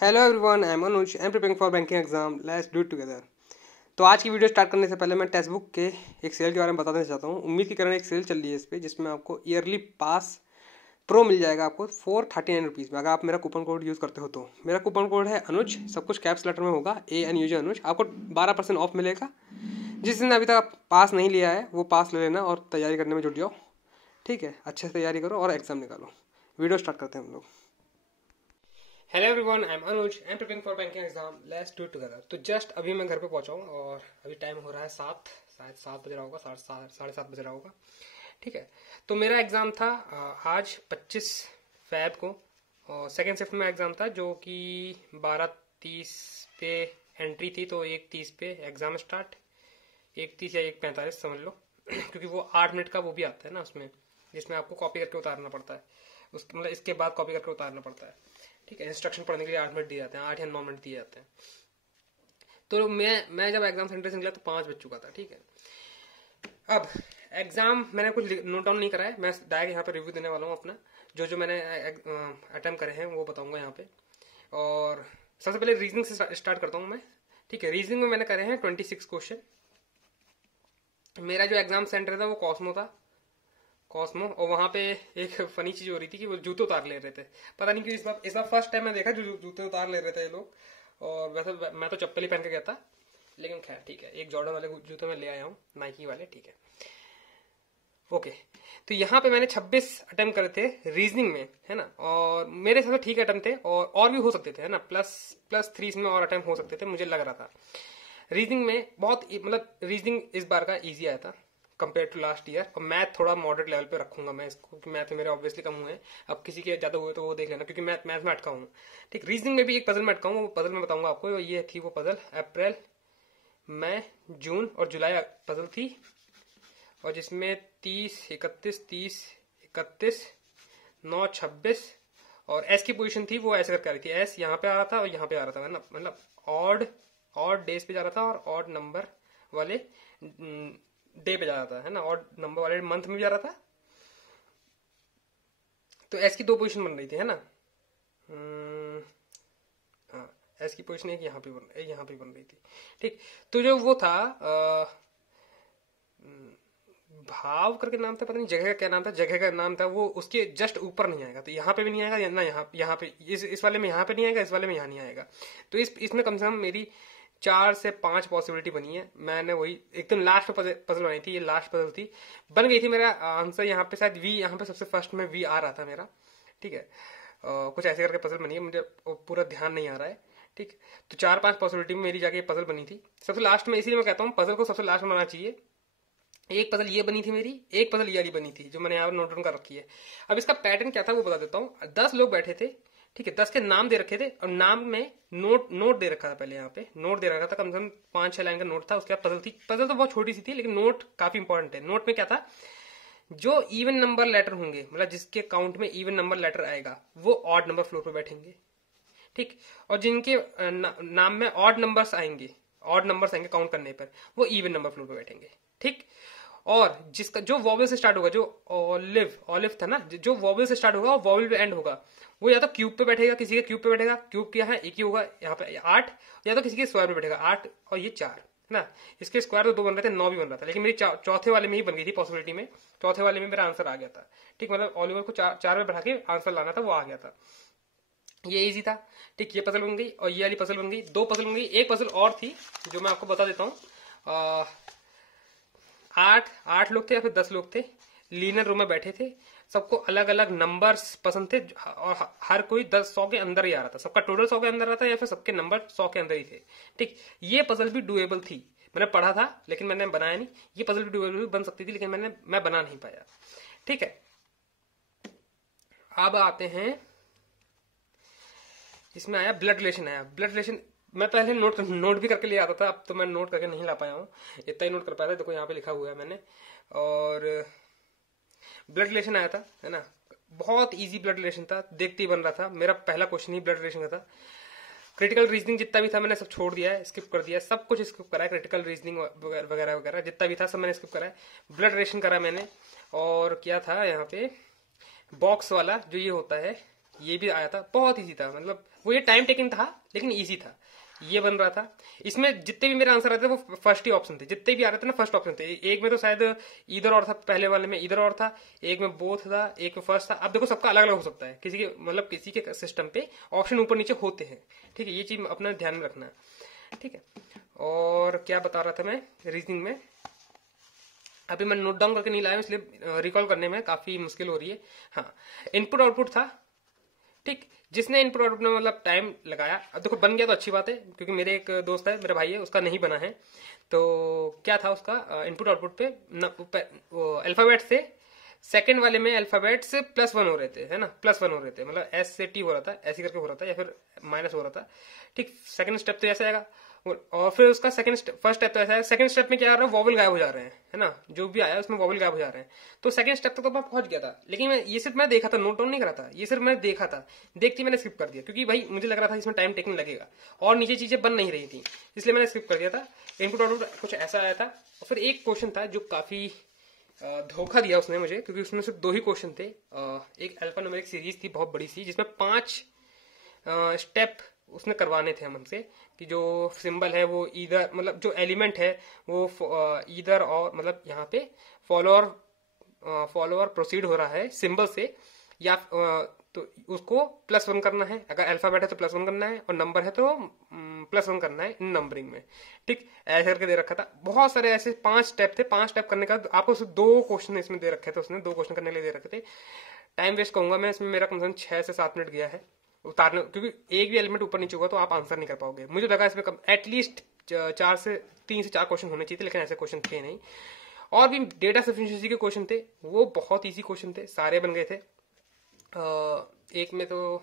Hello everyone, I am Anuj. I am preparing for banking exam. Let's do it together. तो आज की video start करने से पहले मैं टेक्स्ट बुक के एक सेल के बारे में बता देना चाहता हूँ। उम्मीद की कारण एक सेल चल रही है इस पर, जिसमें आपको ईयरली पास प्रो मिल जाएगा आपको 439 रुपीज़ में, अगर आप मेरा कूपन कोड यूज़ करते हो तो। मेरा कूपन कोड है अनुज, सब कुछ कैप्स लेटर में होगा, ANUJ अनुज। आपको 12% ऑफ मिलेगा। जिस दिन अभी तक पास नहीं लिया है वो पास ले लेना और तैयारी करने में जुट जाओ। ठीक है, अच्छे से तैयारी करो और एग्जाम निकालो। वीडियो स्टार्ट करते हैं हम लोग। Hello everyone, I am Anuj. I am preparing for banking exam. Let's do it together. तो जस्ट अभी मैं घर पे पहुंचा हूँ और अभी टाइम हो रहा है 7, शायद 7 बज रहा होगा, साढ़े सात बज रहा होगा। ठीक है, तो मेरा एग्जाम था आज 25 फ़रवरी को, और सेकेंड शिफ्ट में एग्जाम था, जो कि 12:30 पे एंट्री थी, तो 1:30 पे एग्जाम स्टार्ट। 1:30 या 1:45 समझ लो क्योंकि वो 8 मिनट का वो भी आता है ना उसमें, जिसमें आपको कॉपी करके उतारना पड़ता है। उसके मतलब इसके बाद कॉपी करके उतारना पड़ता है। ठीक है, इंस्ट्रक्शन पढ़ने के लिए 8 मिनट दिए जाते हैं, 8 या 9 मिनट दिए जाते हैं। तो मैं जब एग्जाम सेंटर से निकला तो 5 बज चुका था। ठीक है, अब एग्जाम मैंने कुछ नोट डाउन नहीं करा है, मैं डायरेक्ट यहाँ पे रिव्यू देने वाला हूँ अपना, जो मैंने अटेम्प्ट करे हैं वो बताऊंगा यहाँ पे। और सबसे पहले रीजनिंग से स्टार्ट करता हूँ मैं। ठीक है, रीजनिंग में मैंने करे हैं 26 क्वेश्चन। मेरा जो एग्जाम सेंटर था वो कॉस्मो था, कॉस्मो। और वहां पे एक फनी चीज हो रही थी कि वो जूते उतार ले रहे थे। पता नहीं क्यों इस बार फर्स्ट टाइम मैं देखा जो जूते उतार ले रहे थे ये लोग। और वैसे मैं तो चप्पल ही पहन के गया था, लेकिन खैर ठीक है, एक जॉर्डन वाले जूते में ले आया हूँ, नाइकी वाले। ठीक है, ओके। तो यहाँ पे मैंने 26 अटेम्प्ट करे थे रीजनिंग में, है ना। और मेरे हिसाब से ठीक अटेम्प्ट थे, और भी हो सकते थे, है ना। प्लस 3 इसमें और अटेम्प्ट हो सकते थे, मुझे लग रहा था। रीजनिंग में बहुत मतलब रीजनिंग इस बार का इजी आया था कंपेयर टू लास्ट ईयर। और मैथ थोड़ा मॉडरेट लेवल पे रखूंगा मैं इसको, क्योंकि मैथ में मेरे ऑब्वियसली कम हुए हैं। अब किसी के ज्यादा हुए तो वो देख लेना, क्योंकि मैथ में अटका हूँ। ठीक, रीजनिंग में भी एक पजल में अटका हूँ, वो पजल मैं बताऊंगा आपको। ये थी वो पजल, अप्रैल, मई, जून और जुलाई पजल थी, और जिसमें 30, 31, 9, 26 और एस की पोजीशन थी, वो ऐसे करके आ रही थी। एस यहाँ पे आ रहा था और यहाँ पे आ रहा था, मतलब ऑड डेज पे जा रहा था और ऑड नंबर वाले डे पे जा रहा था, है ना। ऑड नंबर वाले मंथ में भी जा रहा था। तो एस की 2 पोजीशन बन रही थी, है ना। हाँ, एस की पोजीशन एक यहाँ पे बन रही थी। ठीक, तो जो वो था भाव करके नाम था, पता नहीं जगह का क्या नाम था, जगह का नाम था, वो उसके जस्ट ऊपर नहीं आएगा। तो यहाँ पे भी नहीं आएगा ना, यहाँ पे इस वाले में यहाँ पे नहीं आएगा, इस वाले में यहाँ नहीं आएगा। तो इसमें कम से कम मेरी 4 से 5 पॉसिबिलिटी बनी है। मैंने वही एकदम लास्ट पजल बनाई थी, ये लास्ट पजल थी, बन गई थी। मेरा आंसर यहाँ पे शायद वी, यहाँ पे सबसे फर्स्ट में वी आ रहा था मेरा। ठीक है, कुछ ऐसे करके पजल बनी है, मुझे पूरा ध्यान नहीं आ रहा है। ठीक, तो 4-5 पॉसिबिलिटी में मेरी जाके पजल बनी थी सबसे लास्ट में। इसीलिए मैं कहता हूँ पजल को सबसे लास्ट में बनाना चाहिए। एक पजल ये बनी थी मेरी, एक पजल ये वाली बनी थी, जो मैंने यहाँ नोट डाउन कर रखी है। अब इसका पैटर्न क्या था वो बता देता हूँ। 10 लोग बैठे थे, ठीक है, 10 के नाम दे रखे थे, और नाम में नोट दे रखा था। पहले यहाँ पे नोट दे रखा था, कम से कम 5-6 लाइन का नोट था। उसके बाद पजल थी। पजल तो बहुत छोटी सी थी, लेकिन नोट काफी इंपॉर्टेंट है। नोट में क्या था, जो इवन नंबर लेटर होंगे, मतलब जिसके काउंट में इवन नंबर लेटर आएगा, वो ऑड नंबर फ्लोर पे बैठेंगे। ठीक, और जिनके नाम में ऑड नंबर्स आएंगे काउंट करने पर, वो इवन नंबर फ्लोर पे बैठेंगे। ठीक, और जिसका जो वॉवल से स्टार्ट होगा, जो ऑलिव था ना, जो वॉवल से स्टार्ट होगा और वॉवल पे एंड होगा, वो या तो क्यूब पे बैठेगा, किसी के क्यूब पे बैठेगा। क्यूब क्या है, एक ही होगा यहाँ पे 8, या तो किसी के स्क्वायर पे बैठेगा 8 और ये 4, है ना। इसके स्क्वायर तो 2 बन रहे थे, 9 भी बन रहा था, लेकिन मेरी चौथे वाले में ही बन गई थी पॉसिबिलिटी में। चौथे वाले में मेरा आंसर आ गया था। ठीक, मतलब ऑलिवर को 4 में बैठा के आंसर लाना था, वो आ गया था। ये इजी था। ठीक, ये पजल बन गई और ये वाली पजल बन गई। 2 पजल बन गई। एक पजल और थी जो मैं आपको बता देता हूँ। 8 लोग थे या फिर 10 लोग थे, लीनर रूम में बैठे थे, सबको अलग अलग नंबर्स पसंद थे, और हर कोई 100 के अंदर ही आ रहा था। सबका टोटल 100 के अंदर आता, या फिर सबके नंबर 100 के अंदर ही थे। ठीक, ये पजल भी डुएबल थी। मैंने पढ़ा था लेकिन मैंने बनाया नहीं। ये पजल भी डुएबल भी बन सकती थी, लेकिन मैं बना नहीं पाया। ठीक है, अब आते हैं, इसमें आया ब्लड रिलेशन। ब्लड रिलेशन मैं पहले नोट भी करके ले आता था, अब तो मैं नोट करके नहीं ला पाया हूँ, इतना ही नोट कर पाया था। देखो यहाँ पे लिखा हुआ है मैंने। और ब्लड रिलेशन आया था, है ना। बहुत इजी ब्लड रिलेशन था, देखते ही बन रहा था। मेरा पहला क्वेश्चन ही ब्लड रिलेशन का था। क्रिटिकल रीजनिंग जितना भी था मैंने सब छोड़ दिया है, स्किप कर दिया है, सब कुछ स्किप करा है। क्रिटिकल रीजनिंग वगैरह वगैरह जितना भी था सब मैंने स्किप करा है। ब्लड रिलेशन करा मैंने। और क्या था यहाँ पे, बॉक्स वाला जो ये होता है, ये भी आया था। बहुत इजी था, मतलब वो ये टाइम टेकिंग था लेकिन ईजी था, ये बन रहा था। इसमें जितने भी मेरे आंसर आते थे वो फर्स्ट ही ऑप्शन थे, जितने भी आ रहे थे ना फर्स्ट ऑप्शन थे। एक में तो शायद इधर और था, पहले वाले में इधर और था, एक में बोथ था, एक में फर्स्ट था। अब देखो सबका अलग अलग हो सकता है, किसी के मतलब किसी के सिस्टम पे ऑप्शन ऊपर नीचे होते हैं, ठीक है, ये चीज अपना ध्यान में रखना है, ठीक है। और क्या बता रहा था मैं रीजनिंग में, अभी मैं नोट डाउन करके नहीं लाया इसलिए रिकॉल करने में काफी मुश्किल हो रही है। हाँ, इनपुट आउटपुट था, ठीक। जिसने इनपुट आउटपुट में मतलब टाइम लगाया, अब देखो बन गया तो अच्छी बात है, क्योंकि मेरे एक दोस्त है, मेरा भाई है, उसका नहीं बना है। तो क्या था उसका इनपुट आउटपुट पे अल्फाबेट से सेकंड वाले में अल्फाबेट्स +1 हो रहे थे, है ना, +1 हो रहे थे, मतलब S से T हो रहा था, ऐसे करके हो रहा था, या फिर माइनस हो रहा था, ठीक। सेकंड स्टेप तो ऐसा आएगा, और फिर उसका फर्स्ट स्टेप तो ऐसा है, सेकंड स्टेप में क्या आ रहा है, वॉवल गायब हो जा रहे हैं, है ना, जो भी आया उसमें वॉवल गायब हो जा रहे हैं। तो सेकंड स्टेप तक तो मैं पहुंच गया था, लेकिन ये सिर्फ मैं देखा था, नोट डाउन नहीं करा था, ये सिर्फ मैं देखा था, देखती मैंने स्किप कर दिया, क्योंकि भाई मुझे लग रहा था इसमें टाइम टेकिंग लगेगा और नीचे चीजें बन नहीं रही थी, इसलिए मैंने स्किप कर दिया था। इनपुट आउटपुट कुछ ऐसा आया था। और फिर एक क्वेश्चन था जो काफी धोखा दिया उसने मुझे, क्योंकि उसमें सिर्फ 2 ही क्वेश्चन थे। एक अल्फा न्यूमेरिक सीरीज थी बहुत बड़ी सी, जिसमें 5 स्टेप उसने करवाने थे हमसे, कि जो सिंबल है वो इधर, मतलब जो एलिमेंट है वो इधर, और मतलब यहाँ पे फॉलोअर प्रोसीड हो रहा है सिंबल से, या तो उसको +1 करना है, अगर अल्फाबेट है तो +1 करना है, और नंबर है तो +1 करना है इन नंबरिंग में, ठीक। ऐसे करके दे रखा था। बहुत सारे ऐसे 5 स्टेप थे, 5 स्टेप करने का आपको सिर्फ 2 क्वेश्चन इसमें दे रखे थे, उसने 2 क्वेश्चन करने के लिए दे रखे थे। टाइम वेस्ट कहूंगा मैं इसमें, मेरा कम से कम 6 से 7 मिनट गया है उतारने, क्योंकि एक भी एलिमेंट ऊपर नीचे होगा तो आप आंसर नहीं कर पाओगे। मुझे लगा इसमें एटलीस्ट 3 से 4 क्वेश्चन होने चाहिए थे, लेकिन ऐसे क्वेश्चन थे नहीं। और भी डेटा सफिशिएंसी के क्वेश्चन थे, वो बहुत इजी क्वेश्चन थे, सारे बन गए थे। एक में तो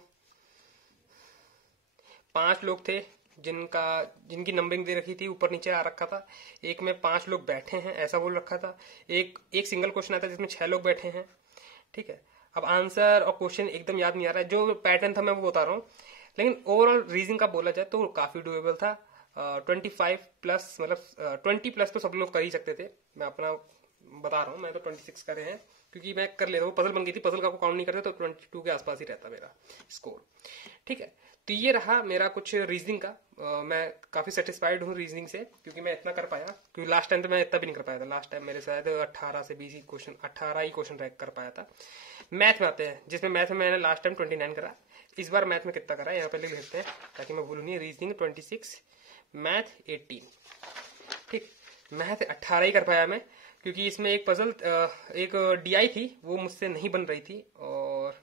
5 लोग थे जिनकी नंबरिंग दे रखी थी, ऊपर नीचे आ रखा था। एक में 5 लोग बैठे हैं ऐसा बोल रखा था। एक सिंगल क्वेश्चन आता है जिसमें 6 लोग बैठे हैं, ठीक है। अब आंसर और क्वेश्चन एकदम याद नहीं आ रहा है, जो पैटर्न था मैं वो बता रहा हूँ, लेकिन ओवरऑल रीजनिंग का बोला जाए तो काफी डुएबल था। 25+, मतलब 20+ तो सब लोग कर ही सकते थे, मैं अपना बता रहा हूँ, मैं तो 26 करे हैं, क्योंकि मैं कर लेता हूँ। पजल बन गई थी, पजल का काउंट नहीं करते तो 22 के आसपास ही रहता मेरा स्कोर, ठीक है। तो ये रहा मेरा कुछ रीजनिंग का। मैं काफी सेटिस्फाइड हूँ रीजनिंग से, क्योंकि मैं इतना कर पाया, क्योंकि लास्ट टाइम तो मैं इतना भी नहीं कर पाया था। लास्ट टाइम मेरे शायद 18 से 20 क्वेश्चन, 18 ही क्वेश्चन रैक कर पाया था। मैथ में आते हैं, जिसमें मैथ में मैंने लास्ट टाइम 29 करा। इस बार मैथ में कितना करा यहाँ पे लिख लेते हैं ताकि मैं भूलूं नहीं। रीजनिंग 26, मैथ 18, ठीक। मैथ 18 ही कर पाया मैं, क्योंकि इसमें एक पजल, एक DI थी, वो मुझसे नहीं बन रही थी, और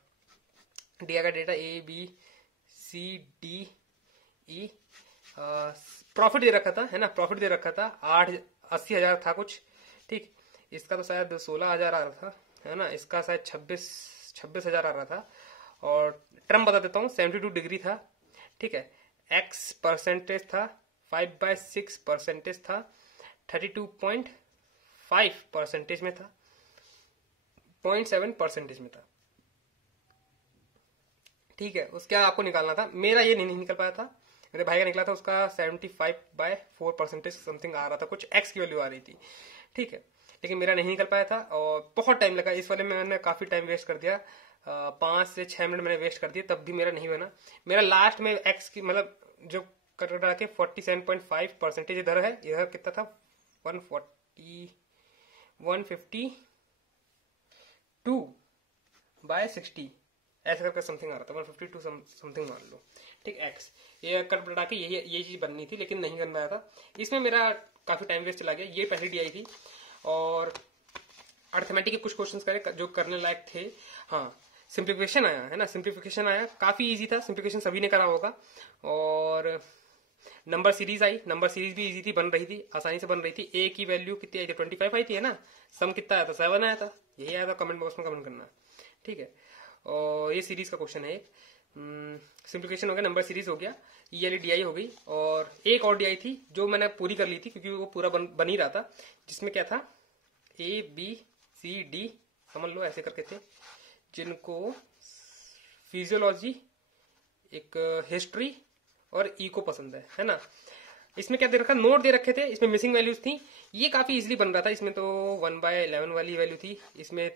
DI का डेटा ABCDE, प्रॉफिट दे रखा था, है ना, प्रॉफिट दे रखा था 80,000 था कुछ, ठीक। इसका तो शायद 16,000 आ रहा था, है ना, इसका शायद 26,000 आ रहा था। और टर्म बता देता हूँ, 72 डिग्री था, ठीक है। X परसेंटेज था, 5/6 परसेंटेज था, 32.5 परसेंटेज में था, 0.7 परसेंटेज में था, ठीक है। उसके आपको निकालना था, मेरा ये नहीं निकल पाया था, मेरे भाई का निकला था, उसका 75/4 परसेंटेज समथिंग आ रहा था, कुछ X की वैल्यू आ रही थी, ठीक है। लेकिन मेरा नहीं निकल पाया था, और बहुत टाइम लगा इस वाले में, मैंने काफी टाइम वेस्ट कर दिया। 5 से 6 मिनट मैंने वेस्ट कर दिए, तब भी मेरा नहीं बना। मेरा लास्ट में X की मतलब जो कटा के 47.5 परसेंटेज इधर है, इधर कितना था 152/60 ऐसा करके समथिंग आ रहा था, 152 समथिंग मान लो, ठीक। X ये कट बटा के ये चीज बननी थी, लेकिन नहीं बन पाया था। इसमें मेरा काफी टाइम वेस्ट चला गया। ये पहली DI थी, और अर्थमेटिक के कुछ क्वेश्चंस करे जो करने लायक थे। हाँ, सिंप्लीफिकेशन आया, है ना, सिंप्लीफिकेशन आया, काफी इजी था। सिंप्लीफिकेशन सभी ने करा होगा। और नंबर सीरीज आई, नंबर सीरीज भी इजी थी, बन रही थी, आसानी से बन रही थी। A की वैल्यू कितनी आई थी, 25 आई थी, है ना। सम कितना आया था, 7 आया था। यही आया था, कमेंट बॉक्स में कमेंट करना, ठीक है। और ये सीरीज का क्वेश्चन है। सिंप्लीफिकेशन हो गया, नंबर सीरीज हो गया, ये वाली DI हो गई। और एक और DI थी जो मैंने पूरी कर ली थी, क्योंकि वो पूरा बन ही रहा था, जिसमें क्या था ABCD समझ लो ऐसे करके थे, जिनको फिजियोलॉजी, एक हिस्ट्री और इको पसंद है ना। इसमें क्या दे रखा, नोट दे रखे थे, इसमें मिसिंग वैल्यूज थी। ये काफी इजीली बन रहा था, इसमें तो 1/11 वाली वैल्यू थी, इसमें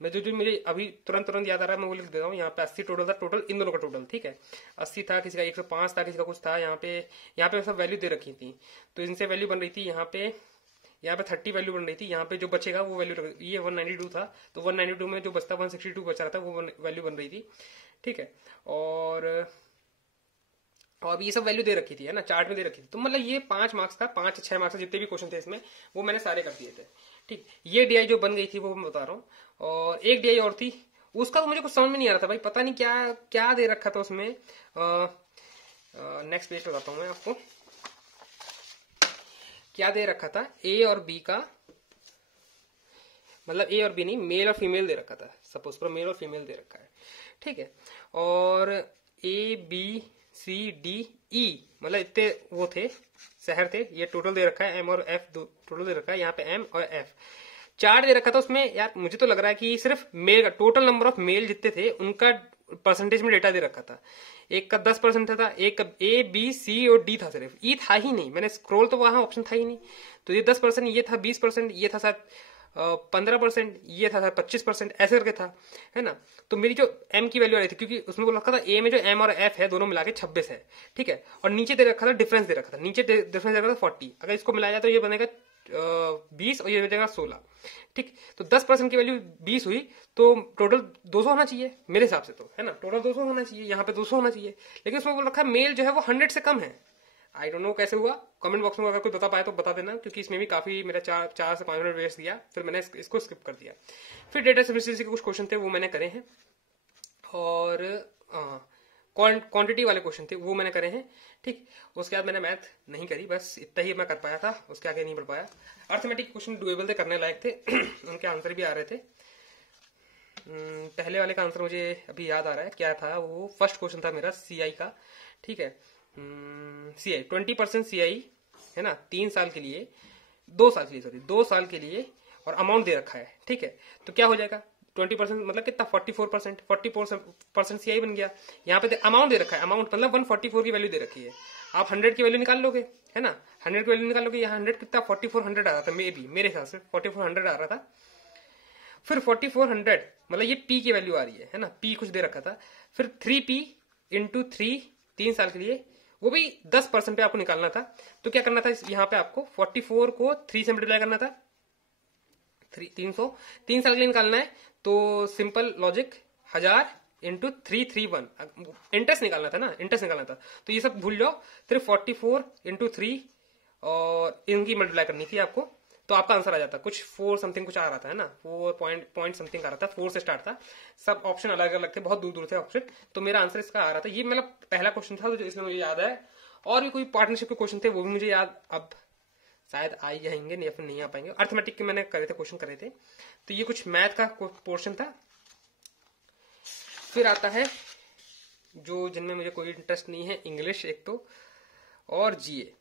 मैं जो जो मुझे अभी तुरंत तुरंत याद आ रहा है मैं वो लिख देता हूँ। यहाँ पे 80 टोटल था, टोटल इन दोनों का टोटल, ठीक है। 80 था, किसी का 105 था, किसी का कुछ था। यहाँ पे सब वैल्यू दे रखी थी, तो इनसे वैल्यू बन रही थी यहाँ पे 30 वैल्यू बन रही थी। यहाँ पे जो बचेगा वो वैल्यू, ये 192 था, तो 192 में जो बचता 162 बच रहा था, वो वैल्यू बन रही थी, ठीक है। और अब ये सब वैल्यू दे रखी थी, है ना, चार्ट में दे रखी थी। तो मतलब ये 5 मार्क्स का, 5-6 मार्क्स का जितने भी क्वेश्चन थे इसमें, वो मैंने सारे कर दिए थे, ठीक। ये डीआई जो बन गई थी वो मैं बता रहा हूँ। और एक डीआई और थी, उसका तो मुझे कुछ समझ में नहीं आ रहा था भाई, पता नहीं क्या क्या दे रखा था उसमें। नेक्स्ट पेज बताता हूँ मैं आपको क्या दे रखा था। ए और बी का, मतलब ए और बी नहीं, मेल और फीमेल दे रखा था। सपोज पर मेल और फीमेल दे रखा है, ठीक है। और A B C D E, मतलब इतने वो थे, शहर थे। ये टोटल दे रखा है, एम और एफ टोटल दे रखा है। यहाँ पे एम और एफ चार्ट दे रखा था उसमें। यार मुझे तो लग रहा है कि सिर्फ मेल का टोटल नंबर ऑफ मेल जितने थे उनका परसेंटेज में डेटा दे रखा था। एक का 10% था, एक का ए बी सी और डी था, सिर्फ ई था ही नहीं। मैंने स्क्रॉल तो वहां ऑप्शन था ही नहीं। तो ये 10%, ये था 20%, ये था शायद 15%, ये था 25%, ऐसे करके था, है ना। तो मेरी जो एम की वैल्यू आ रही थी, क्योंकि उसमें बोल रखा था ए में जो एम और एफ है दोनों मिला के 26 है, ठीक है। और नीचे दे रखा था डिफरेंस दे रखा था, नीचे डिफरेंस दे रखा था 40। अगर इसको मिलाया जाए तो ये बनेगा 20 और ये बनेगा 16, ठीक। तो 10% की वैल्यू 20 हुई, तो टोटल 200 होना चाहिए मेरे हिसाब से, तो है ना, टोटल 200 होना चाहिए, यहाँ पे 200 होना चाहिए। लेकिन उसमें बोल रखा है मेल जो है वो 100 से कम है। आई डोंट नो कैसे हुआ, कमेंट बॉक्स में अगर कोई बता पाए तो बता देना, क्योंकि इसमें भी काफी मेरा 4 से 5 मिनट वेस्ट दिया, फिर मैंने इसको स्किप कर दिया। फिर डेटा सिम्प्लिसिटी के कुछ क्वेश्चन थे वो मैंने करे हैं, और क्वांटिटी वाले क्वेश्चन थे वो मैंने करे हैं, ठीक। उसके बाद मैंने मैथ नहीं करी, बस इतना ही मैं कर पाया था, उसके आगे नहीं बढ़ पाया। अर्थमेटिक क्वेश्चन डुएबल थे, करने लायक थे उनके आंसर भी आ रहे थे। पहले वाले का आंसर मुझे अभी याद आ रहा है क्या था। वो फर्स्ट क्वेश्चन था मेरा सीआई का, ठीक है। सीआई 20% सीआई, है ना, 3 साल के लिए, 2 साल के लिए, सॉरी 2 साल के लिए, और अमाउंट दे रखा है, ठीक है। तो क्या हो जाएगा 20% मतलब कितना, 44% सीआई बन गया। यहाँ पे अमाउंट दे रखा है, अमाउंट मतलब 144 की वैल्यू दे रखी है। आप 100 की वैल्यू निकाल लोगे, है ना, 100 की वैल्यू निकाल लोगे। यहाँ 100 कितना, 4400 आ रहा था, मेरे हिसाब से 4400 आ रहा था। फिर 4400 मतलब ये पी की वैल्यू आ रही है ना, पी कुछ दे रखा था। फिर 3p इंटू 3 साल के लिए, वो भी 10% पे आपको निकालना था। तो क्या करना था, यहाँ पे आपको 44 को 3 से मल्टीप्लाई करना था, 300, 3 साल के लिए निकालना है। तो सिंपल लॉजिक 1000 इंटू 331, इंटरेस्ट निकालना था ना, इंटरेस्ट निकालना था। तो ये सब भूल जाओ, सिर्फ 44 इंटू 3 और इनकी मल्टीप्लाई करनी थी आपको, तो आपका आंसर आ जाता। कुछ 4 समथिंग कुछ आ रहा था, है ना, 4 पॉइंट समथिंग आ रहा था, 4 से स्टार्ट था। सब ऑप्शन अलग अलग थे, बहुत दूर दूर थे ऑप्शन। तो मेरा आंसर इसका आ रहा था। ये मतलब पहला क्वेश्चन था, तो इसलिए मुझे याद है। और भी कोई पार्टनरशिप के क्वेश्चन थे वो भी मुझे याद अब शायद आ ही जाएंगे, या फिर नहीं आ पाएंगे। अर्थमेटिक के मैंने करे थे, क्वेश्चन करे थे। तो ये कुछ मैथ का पोर्शन था। फिर आता है जो जिनमें मुझे कोई इंटरेस्ट नहीं है, इंग्लिश एक तो, और जीए।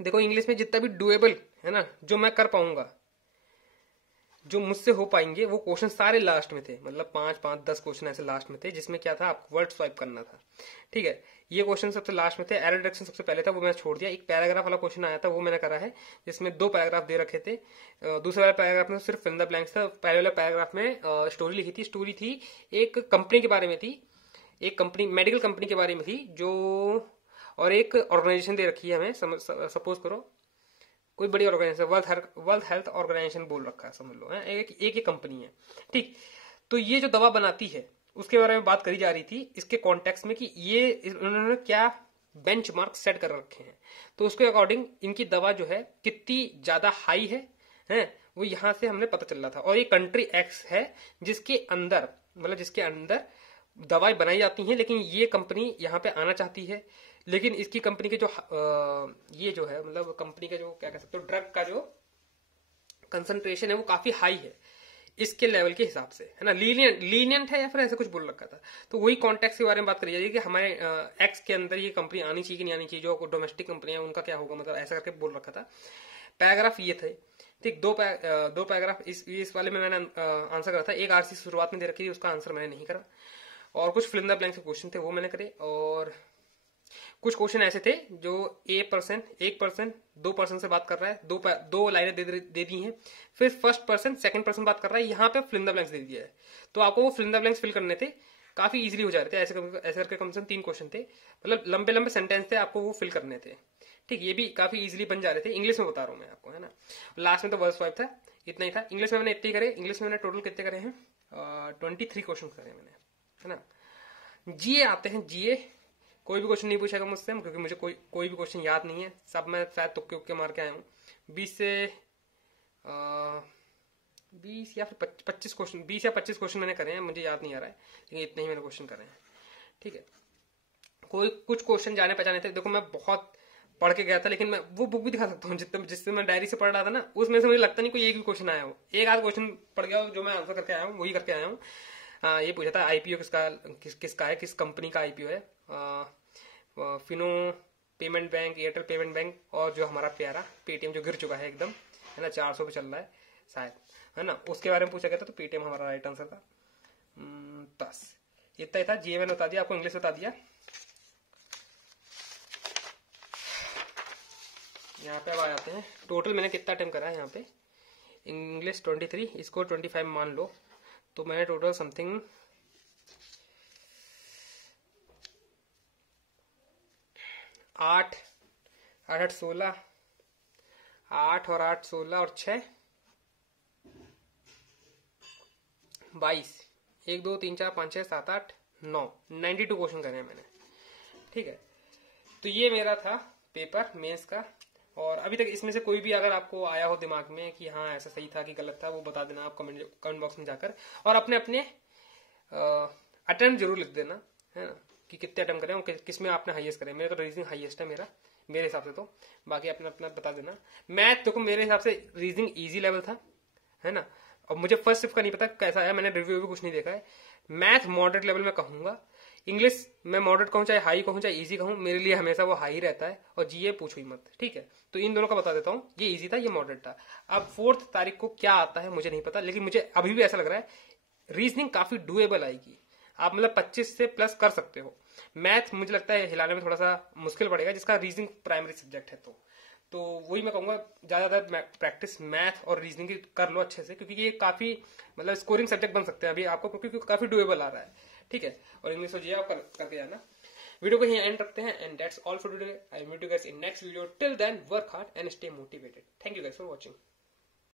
देखो इंग्लिश में जितना भी डुएबल है ना, जो मैं कर पाऊंगा, जो मुझसे हो पाएंगे, वो क्वेश्चन सारे लास्ट में थे। मतलब 5-5-10 क्वेश्चन ऐसे लास्ट में थे, जिसमें क्या था, आपको वर्ड स्वाइप करना था, ठीक है। ये क्वेश्चन सबसे लास्ट में थे। एरर डिटेक्शन सबसे पहले था, वो मैंने छोड़ दिया। एक पैराग्राफ वाला क्वेश्चन आया था, वो मैंने करा है, जिसमें 2 पैराग्राफ दे रखे थे। दूसरे वाले पैराग्राफ में सिर्फ फिल द ब्लैंक्स था। पहले वाले पैराग्राफ में स्टोरी लिखी थी। स्टोरी थी एक कंपनी के बारे में थी, एक कंपनी, मेडिकल कंपनी के बारे में थी, जो, और एक ऑर्गेनाइजेशन दे रखी है हमें, सपोज करो कोई बड़ी ऑर्गेनाइजेशन, वर्ल्ड हेल्थ ऑर्गेनाइजेशन बोल रखा है, समझ लो, है एक ही कंपनी है, ठीक। तो ये जो दवा बनाती है उसके बारे में बात करी जा रही थी, इसके कॉन्टेक्स्ट में, कि ये उन्होंने क्या बेंचमार्क सेट कर रखे हैं। तो उसके अकॉर्डिंग इनकी दवा जो है कितनी ज्यादा हाई है वो यहां से हमने पता चल रहा था। और ये कंट्री एक्स है जिसके अंदर, मतलब जिसके अंदर दवाई बनाई जाती हैं, लेकिन ये कंपनी यहाँ पे आना चाहती है। लेकिन इसकी कंपनी के जो ये जो है, मतलब कंपनी का जो क्या कह सकते हो, ड्रग का जो कंसंट्रेशन है वो काफी हाई है इसके लेवल के हिसाब से, है ना, लीनियंट है, या फिर ऐसे कुछ बोल रखा था। तो वही कॉन्टेक्स्ट के बारे में बात करी जाएगी कि हमारे एक्स के अंदर ये कंपनी आनी चाहिए कि नहीं आनी चाहिए, जो डोमेस्टिक कंपनी है उनका क्या होगा, मतलब ऐसा करके बोल रखा था। पैराग्राफ ये थे, ठीक। 2 पैराग्राफ इस वाले में मैंने आंसर करा था। एक आरसी शुरुआत में दे रखी थी, उसका आंसर मैंने नहीं करा। और कुछ फिल इन द ब्लैंक्स के क्वेश्चन थे वो मैंने करे। और कुछ क्वेश्चन ऐसे थे जो 1%, 2% से बात कर रहा है, दो लाइनें दे दी हैं, फिर फर्स्ट पर्सन सेकंड पर्सन बात कर रहा है, यहाँ पे फिल इन द ब्लैंक्स दे दिया है, तो आपको वो fill in the blanks fill करने थे, काफी इजीली हो जा रहे थे। ऐसे करके कम से कम 3 क्वेश्चन थे, मतलब लंबे लंबे सेंटेंस थे, आपको वो फिल करने थे। ठीक, ये भी काफी इजीली बन जा रहे थे। इंग्लिश में बता रहा हूँ मैं आपको, है ना। लास्ट में तो वर्स 5 था, इतना ही था। इंग्लिश में मैंने इतने ही करे। इंग्लिश में मैंने टोटल कितने करे हैं, 23 क्वेश्चन करे मैंने, है ना। जीए आते हैं। जीए कोई भी क्वेश्चन नहीं पूछेगा मुझसे, क्योंकि मुझे कोई भी क्वेश्चन याद नहीं है, सब मैं शायद तुक्के उक्के मार के आया हूँ। 20 या फिर 25 क्वेश्चन, 20 या 25 क्वेश्चन मैंने करे हैं, मुझे याद नहीं आ रहा है, लेकिन इतने ही मैंने क्वेश्चन करे हैं। ठीक है, कुछ क्वेश्चन जाने पहचाने थे। देखो, मैं बहुत पढ़ के गया था, लेकिन मैं वो बुक भी दिखा सकता हूँ जिससे मैं डायरी से पढ़ रहा था ना, उसमें से मुझे लगता नहीं कोई एक भी क्वेश्चन आया हो। एक आध क्वेश्चन पढ़ गया हो जो मैं आंसर करके आया हूँ, वही करके आया हूँ। ये पूछा था आईपीओ किसका है, किस कंपनी का आईपीओ है। Fino payment bank, Airtel payment bank, और जो हमारा प्यारा पेटीएम जो गिर चुका है एकदम, है ना, 400 पे चल रहा है शायद, है ना, उसके बारे में पूछा गया था, तो पेटीएम हमारा राइट आंसर था। बस इतना ही था। जीए मैंने बता दिया आपको, इंग्लिश बता दिया। यहाँ पे अब आ जाते हैं, टोटल मैंने कितना अटेम्प्ट करा है यहाँ पे। इंग्लिश 23, इसको 25 मान लो, तो मैंने टोटल समथिंग 8 8 16, 8 और 8 16 और 6 22, 1 2 3 4 5 6 7 8 9, 92 क्वेश्चन करे हैं मैंने। ठीक है, तो ये मेरा था पेपर मेंस का। और अभी तक इसमें से कोई भी अगर आपको आया हो दिमाग में कि हाँ ऐसा सही था कि गलत था, वो बता देना आप कमेंट बॉक्स में जाकर, और अपने अपने अटेम्प्ट जरूर लिख देना, है ना, कि कितने अटेम्प्ट करें और किस में आपने हाईएस्ट करे। मेरा तो रीजनिंग हाईएस्ट है मेरे हिसाब से, तो बाकी अपने अपना बता देना। मैथ देखो मेरे हिसाब से रीजनिंग इजी लेवल था, है ना, और मुझे फर्स्ट शिफ्ट का नहीं पता कैसा है, मैंने रिव्यू भी कुछ नहीं देखा है। मैथ मॉडरेट लेवल में कहूंगा, इंग्लिश मैं मॉडरेट कहूँ, चाहे हाई कहूँ, चाहे इजी कहूँ, मेरे लिए हमेशा वो हाई रहता है। और जीए पूछो ही मत, ठीक है। तो इन दोनों का बता देता हूँ, ये इजी था, ये मॉडरेट था। अब 4 तारीख को क्या आता है मुझे नहीं पता, लेकिन मुझे अभी भी ऐसा लग रहा है रीजनिंग काफी डुएबल आएगी। आप मतलब 25 से प्लस कर सकते हो। मैथ मुझे लगता है हिलाने में थोड़ा सा मुश्किल पड़ेगा, जिसका रीजनिंग प्राइमरी सब्जेक्ट है। तो वही मैं कहूंगा, ज्यादा प्रैक्टिस मैथ और रीजनिंग की कर लो अच्छे से, क्योंकि ये काफी मतलब स्कोरिंग सब्जेक्ट बन सकते हैं अभी आपको, क्योंकि काफी डुएबल आ रहा है। ठीक है, और इंग्लिश तो जी आप करके जाना। वीडियो को यहीं एंड रखते हैं, and that's all for today. I will meet you guys in next video. Till then work hard and stay motivated. Thank you guys for watching.